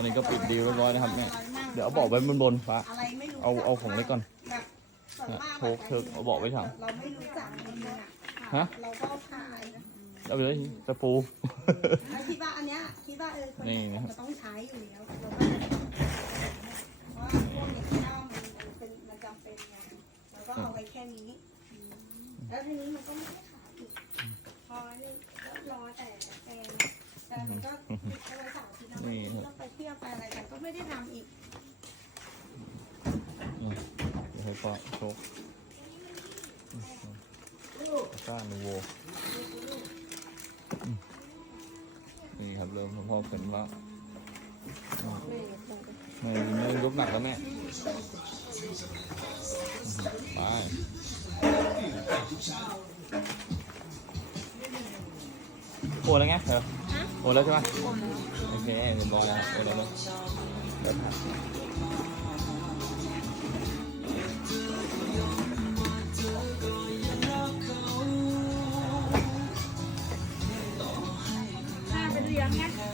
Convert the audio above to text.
อันนี้ก็ปิดดีลเรียบร้อยนะครับแม่เดี๋ยวเอาเบอกไว้บนบนฟ้าอะไรไม่รู้เอาเอาของเล็กก่อนแบบส่วนนะมากโชกเชิกเอาเบอกไว้ทางเราไม่รู้จักมันเลยอะฮะ เราก็ขายนะเอาไปเลยตะปู แล้วคิดว่าอันเนี้ยคิดว่าเออคนนี่นะครับจะต้องใช้อยู่แล้วเราก็เพราะว่าพวกนี้ที่ว่ามันเป็นมันจำเป็นไงเราก็เอาไว้แค่นี้แล้วทีนี้มันก็ไม่ได้ขายอีกพอนี่ก็รอแต่แฟนแต่มันก็ติดโทรศัพท์ที่เรา นี่ครับ ต้องไปเที่ยวไปอะไรกันก็ไม่ได้ทำอีกเดี๋ยวให้ป้าโชกก้านูโวอืมนี่ครับเริ่มพ่อเข็นแล้วไม่ไม่ยกหนักแล้วแม่ไปโอนแล้วไงเออ โอนแล้วใช่ไหมโอเคเดี๋ยวลองโอนแล้วเลยเดี๋ยวพาไปเลี้ยงไง